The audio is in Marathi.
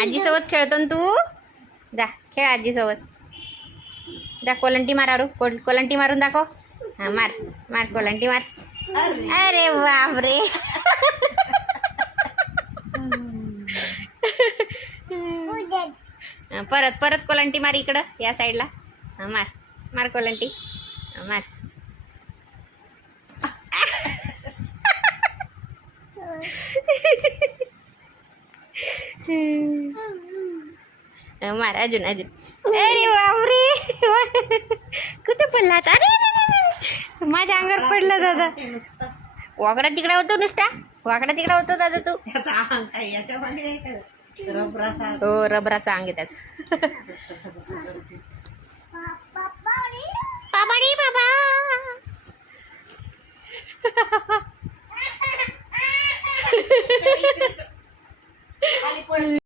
आजी सोबत खेळतो ना तू. जा खेळ आजी सोबत. जा कोलंटी मार. कोलंटी मारून दाखव. हा मार मार कोलंटी मार. अरे बापरे. परत परत कोलंटी मार इकडं या साईडला. हा मार मार कोलंटी. मार. मार अजून अजून. अरे बापरे. कुठे पडला. अरे माझ्या अंगावर पडला दादा. वाकडा तिकडा होतो नुसता. वाकडा तिकडा होतो दादा तू. हो रबराचा अंग आहे त्याच. बाबा